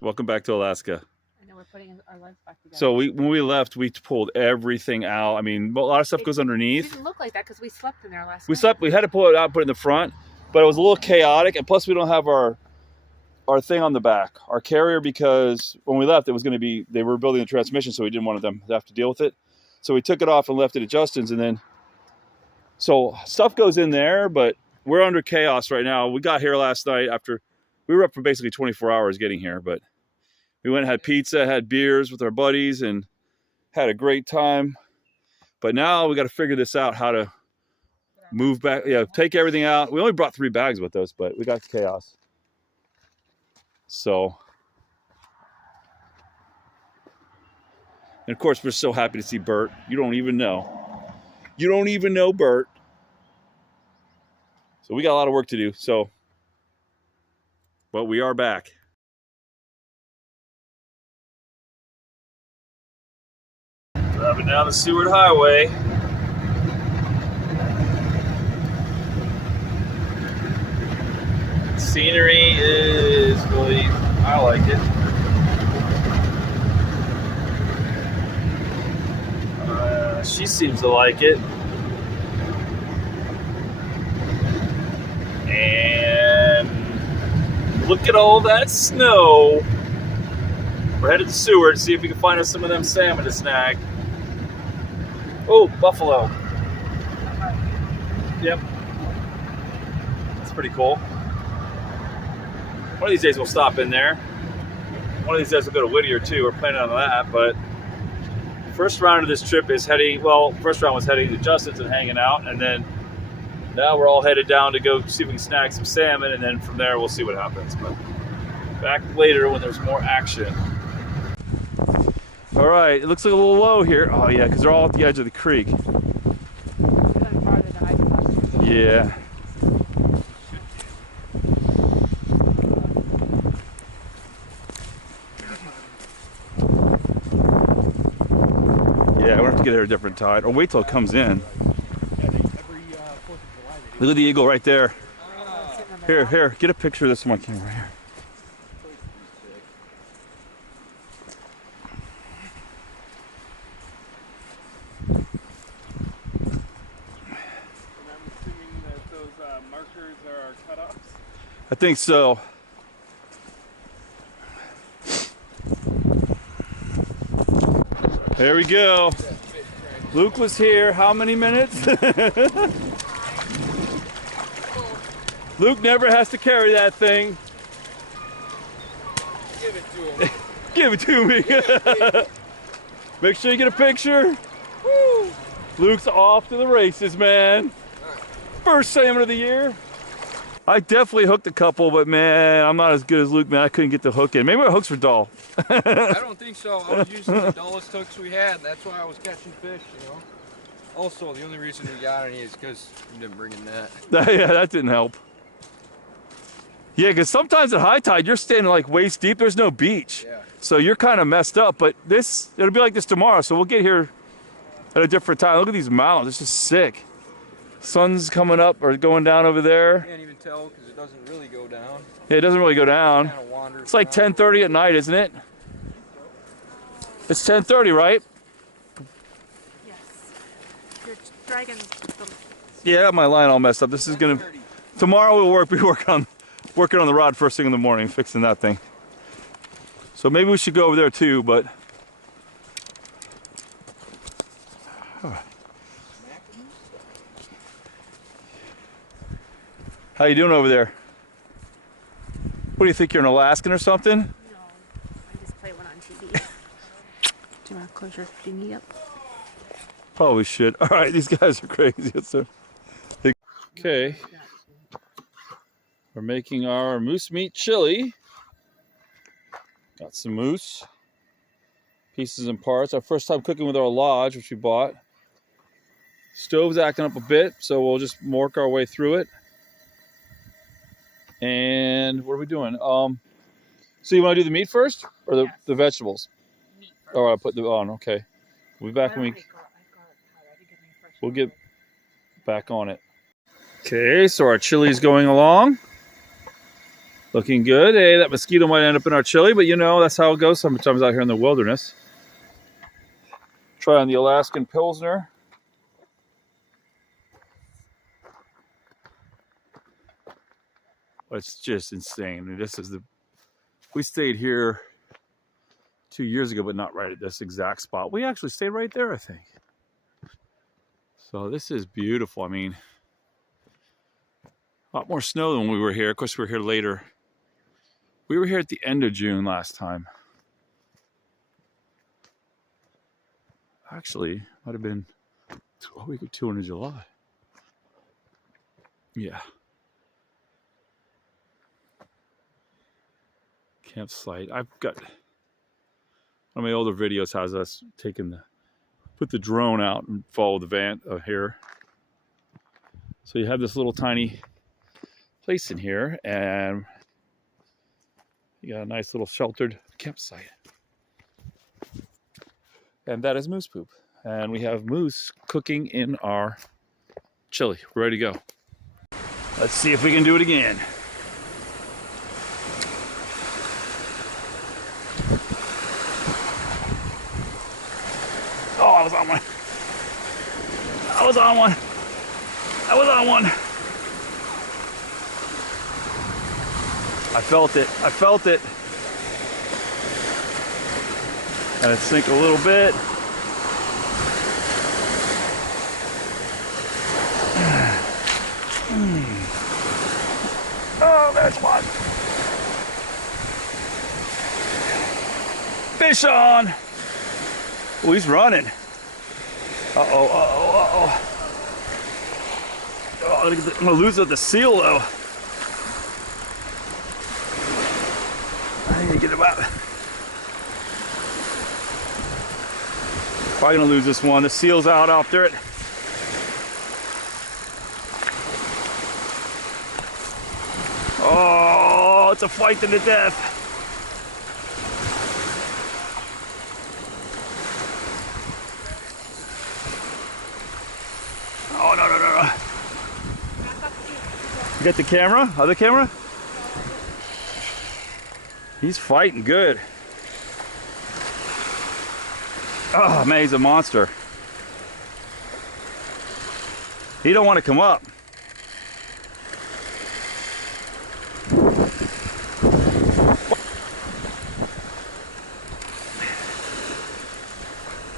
Welcome back to Alaska. And then we're putting our lunch back together. So when we left, we pulled everything out. I mean, a lot of stuff goes underneath. It didn't look like that because we slept in there last night. We had to pull it out, put it in the front, but it was a little chaotic. And plus, we don't have our thing on the back, our carrier, because when we left, it was going to be, they were building the transmission, so we didn't want them to have to deal with it. So we took it off and left it at Justin's, and then, so stuff goes in there, but we're under chaos right now. We got here last night after, we were up for basically 24 hours getting here, but we went and had pizza, had beers with our buddies, and had a great time. But now we got to figure this out, how to move back, take everything out. We only brought 3 bags with us, but we got chaos. So, and of course, we're so happy to see Bert. You don't even know. You don't even know Bert. So we got a lot of work to do. So, but we are back. Driving down the Seward Highway. Scenery is really, I like it. She seems to like it. And look at all that snow. We're headed to Seward to see if we can find us some of them salmon to snag. Oh, buffalo. Yep. That's pretty cool. One of these days we'll stop in there. One of these days we'll go to Whittier too. We're planning on that, but first round of this trip is heading, well, first round was heading to Justin's and hanging out, and then now we're all headed down to go see if we can snag some salmon, and then from there we'll see what happens. But back later when there's more action. All right, it looks like a little low here. Oh yeah, because they're all at the edge of the creek. Yeah. Yeah, we're gonna have to get here at a different tide, or wait till it comes in. Look at the eagle right there. Here, get a picture of this on my camera right here. I think so. There we go. Luke was here how many minutes? Luke never has to carry that thing. Give it to him. Give it to me. Make sure you get a picture. Woo. Luke's off to the races, man. First salmon of the year. I definitely hooked a couple, but man, I'm not as good as Luke, man. I couldn't get the hook in. Maybe my hooks were dull. I don't think so. I was using the dullest hooks we had. That's why I was catching fish, you know. Also, the only reason we got any is because we didn't bring a net. Yeah, that didn't help. Yeah, because sometimes at high tide, you're standing like waist deep. There's no beach. Yeah. So you're kind of messed up. But it'll be like this tomorrow. So we'll get here at a different time. Look at these mountains. It's just sick. Sun's coming up or going down over there. Can't even tell because it doesn't really go down. Yeah, it doesn't really go down. It kind of wanders. It's like 10:30 at night, isn't it? It's 10:30, right? Yes. You're dragging the... Yeah, I got my line all messed up. This is gonna. Tomorrow we'll be working on the rod first thing in the morning, fixing that thing. So maybe we should go over there too, but. How you doing over there? What do you think, you're an Alaskan or something? No, I just play one on TV. Do you want to close your thingy up? Probably should. All right, these guys are crazy. Okay. We're making our moose meat chili. Got some moose pieces and parts. Our first time cooking with our lodge, which we bought. Stove's acting up a bit, so we'll just work our way through it. And what are we doing? So you want to do the meat first or the vegetables? Oh, I put the on. Okay, we'll be back when we'll get back on it. Okay, so our chili's going along. Looking good. Hey, that mosquito might end up in our chili, but you know, that's how it goes sometimes out here in the wilderness. Try on the Alaskan Pilsner. It's just insane. I mean, this is we stayed here 2 years ago, but not right at this exact spot. We actually stayed right there, I think. So this is beautiful. I mean, a lot more snow than when we were here. Of course, we were here later. We were here at the end of June last time. Actually, might have been a week or two in July. Yeah. Campsite. I've got one of my older videos has us put the drone out and follow the van here. So you have this little tiny place in here, and you got a nice little sheltered campsite. And that is moose poop. And we have moose cooking in our chili. We're ready to go. Let's see if we can do it again. Oh, I was on one. I was on one. I was on one. I felt it. I felt it. And it sink a little bit. Oh, there's one. Fish on. Oh, he's running. Uh-oh, uh-oh, uh-oh. Oh, I'm gonna lose the seal though. I need to get him out. Probably gonna lose this one. The seal's out after it. Oh, it's a fight to the death. Oh, no, no, no, no. You got the camera? Other camera? He's fighting good. Oh, man, he's a monster. He don't want to come up.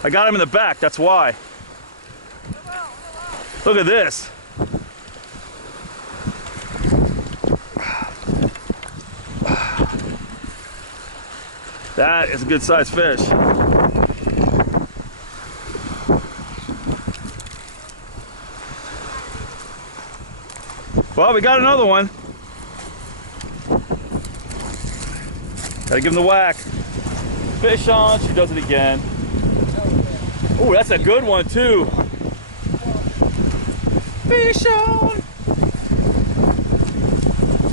I got him in the back, that's why. Look at this. That is a good sized fish. Well, we got another one. Gotta give him the whack. Fish on, she does it again. Oh, that's a good one too. Fish on.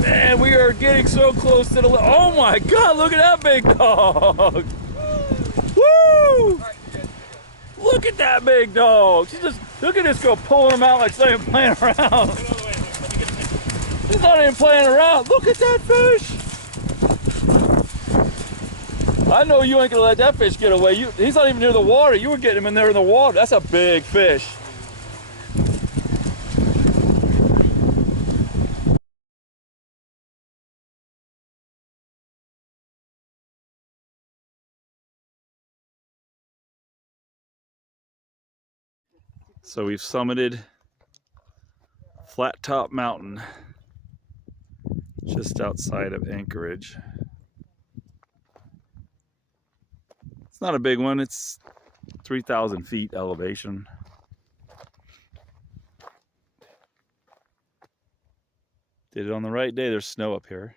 Man, we are getting so close to the. Oh my God! Look at that big dog. Woo! Look at that big dog. She just look at this girl pulling him out like she's not even playing around. She's not even playing around. Look at that fish. I know you ain't gonna let that fish get away. He's not even near the water. You were getting him in there in the water. That's a big fish. So we've summited Flat Top Mountain just outside of Anchorage. It's not a big one. It's 3,000 feet elevation. Did it on the right day. There's snow up here.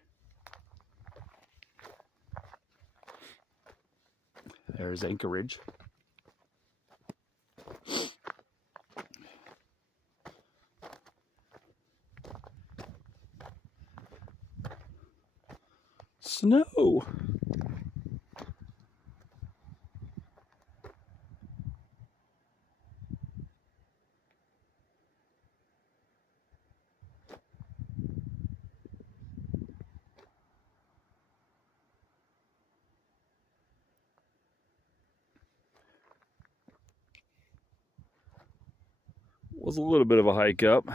There's Anchorage. Snow. was a little bit of a hike up.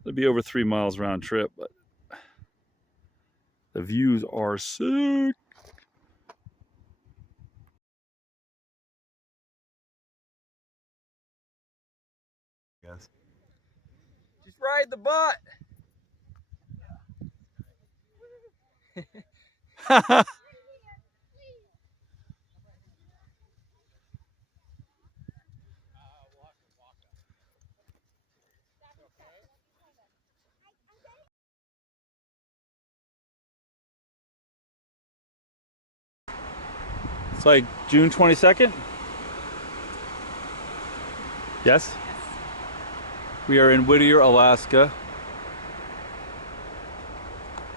It'll be over 3 miles round trip, but the views are sick. Yes. Just ride the butt. It's like June 22nd. Yes? We are in Whittier, Alaska.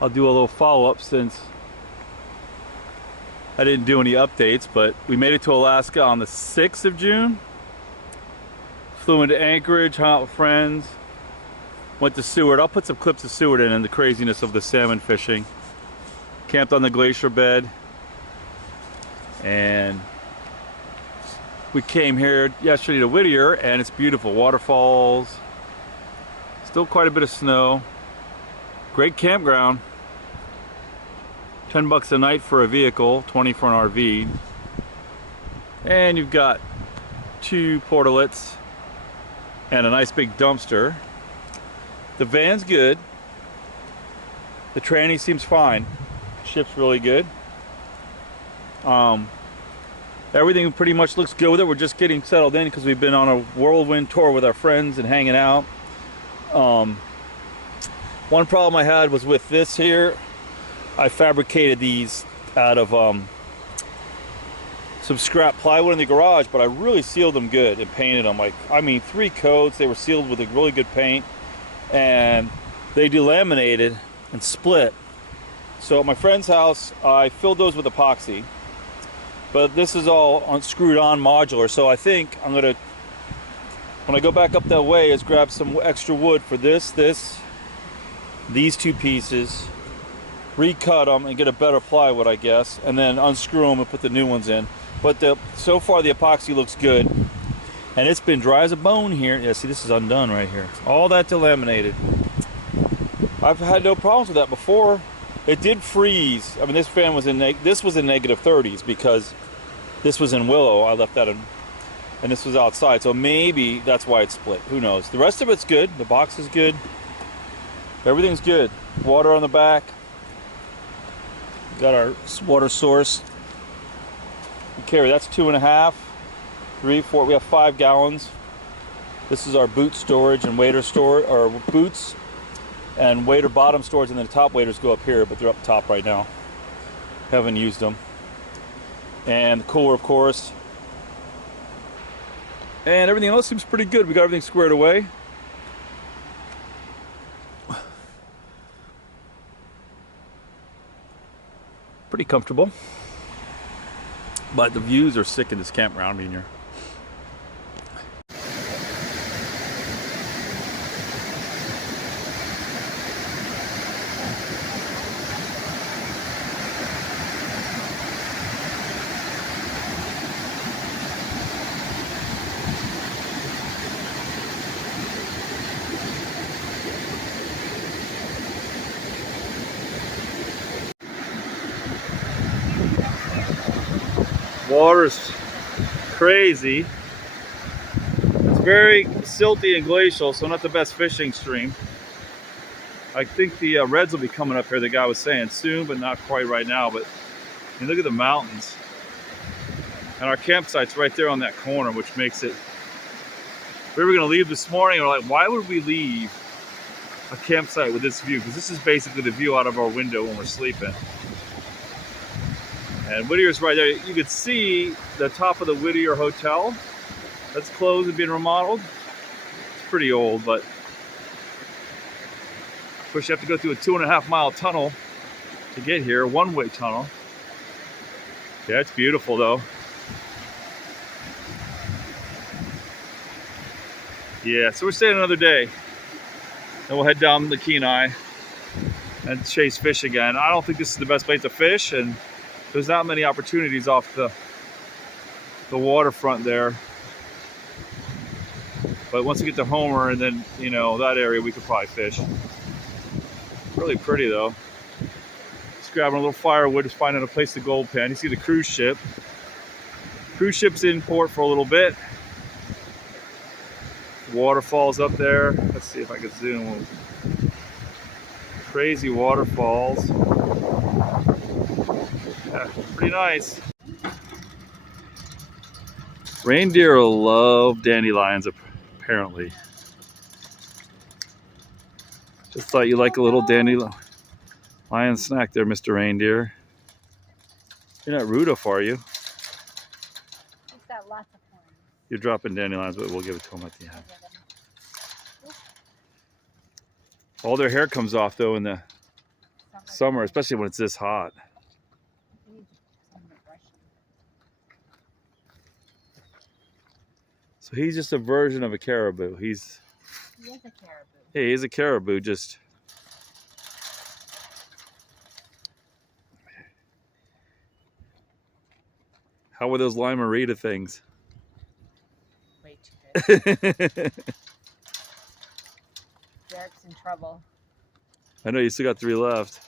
I'll do a little follow-up since I didn't do any updates, but we made it to Alaska on the 6th of June. Flew into Anchorage, hung out with friends. Went to Seward. I'll put some clips of Seward in and the craziness of the salmon fishing. Camped on the glacier bed. And we came here yesterday to Whittier, and it's beautiful. Waterfalls. Still quite a bit of snow. Great campground. $10 a night for a vehicle, 20 for an RV. And you've got 2 portalets and a nice big dumpster. The van's good. The tranny seems fine. Ship's really good. Everything pretty much looks good with it. We're just getting settled in because we've been on a whirlwind tour with our friends and hanging out. One problem I had was with this here. I fabricated these out of some scrap plywood in the garage, but I really sealed them good and painted them. Like, I mean, 3 coats. They were sealed with a really good paint, and they delaminated and split. So at my friend's house, I filled those with epoxy, but this is all screwed on modular. So I think I'm gonna, when I go back up that way, is grab some extra wood for these 2 pieces, recut them and get a better plywood, I guess, and then unscrew them and put the new ones in. But so far the epoxy looks good, and it's been dry as a bone here. Yeah, see, this is undone right here. All that delaminated. I've had no problems with that before. It did freeze. I mean, this fan was in this was in -30s because this was in Willow. I left that in, and this was outside. So maybe that's why it split. Who knows? The rest of it's good. The box is good. Everything's good. Water on the back. Got our water source. We carry, that's 2.5, 3, 4. We have 5 gallons. This is our boot storage and waiter storage, or boots and waiter bottom storage, and then the top waiters go up here, but they're up top right now. Haven't used them. And the cooler, of course. And everything else seems pretty good. We got everything squared away. Pretty comfortable. But the views are sick in this campground being here. Water's crazy. It's very silty and glacial, so not the best fishing stream. I think the reds will be coming up here, the guy was saying, soon, but not quite right now. But you look at the mountains. And our campsite's right there on that corner, which makes it... We were going to leave this morning, and we're like, why would we leave a campsite with this view? Because this is basically the view out of our window when we're sleeping. And Whittier's right there. You can see the top of the Whittier Hotel. That's closed and being remodeled. It's pretty old, but of course you have to go through a 2.5-mile tunnel to get here, one-way tunnel. Yeah, it's beautiful though. Yeah, so we're staying another day. Then we'll head down the Kenai and chase fish again. I don't think this is the best place to fish, and there's not many opportunities off the waterfront there. But once we get to Homer and then, you know, that area, we could probably fish. Really pretty though. Just grabbing a little firewood, just finding a place to gold pan. You see the cruise ship. Cruise ship's in port for a little bit. Waterfalls up there. Let's see if I can zoom. Crazy waterfalls. Yeah, pretty nice. Reindeer love dandelions, apparently. Just thought you like a little dandelion snack there, Mr. Reindeer. You're not Rudolph, are you? He's got lots of horns. You're dropping dandelions, but we'll give it to him at the end. All their hair comes off, though, in the summer, especially when it's this hot. So he's just a version of a caribou. He is a caribou. Yeah, he's a caribou, just... How were those Lima-Rita things? Way too good. Derek's in trouble. I know, you still got 3 left.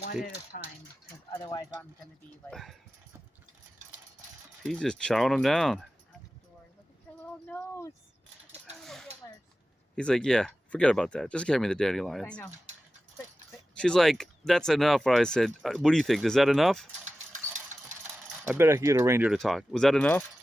One at a time, because otherwise I'm going to be like... He's just chowing them down. Out the door. Look at their little nose. Look at their little antlers. He's like, yeah, forget about that. Just give me the dandelions. I know. Quick, quick. She's like, that's enough. I said, what do you think? Is that enough? I bet I could get a reindeer to talk. Was that enough?